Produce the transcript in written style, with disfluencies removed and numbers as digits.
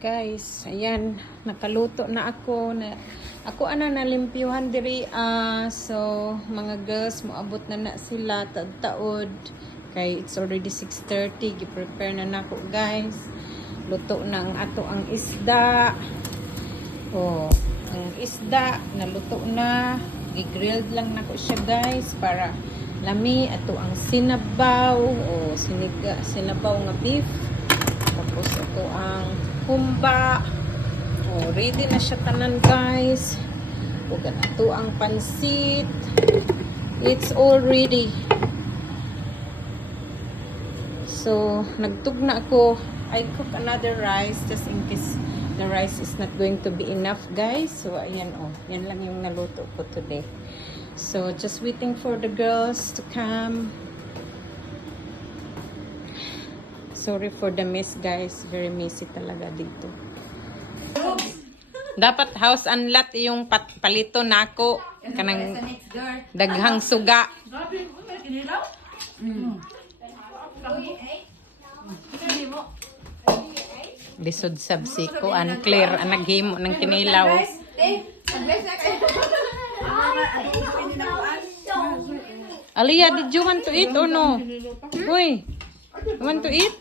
Guys, ayan, nakaluto na ako. Ako nalimpyuhan diri. So, mga girls, moabot na sila taod-taod. Kay it's already 6:30. Gi-prepare na nako, guys. Luto na ang ato ang isda. Oh, ang isda naluto na. Gi-grilled lang nako siya, guys, para lami. Ato ang sinabaw o sinabaw nga beef. Tapos ito ang humba. Oh, ready na siya tanan, guys. Ug ito ang pansit. It's all ready. So, nagtugna ako. I cook another rice just in case the rice is not going to be enough, guys. So, ayan oh. Yan lang yung naluto ko today. So, just waiting for the girls to come. Sorry for the mess, guys. Very messy talaga dito. Dapat house and lot yung palito nako. Kanang daghang suga. Lisod sabsi ko. Unclear. Ang naghimo ng kinilaw. Aliyah, did you want to eat or no? Uy. You want to eat?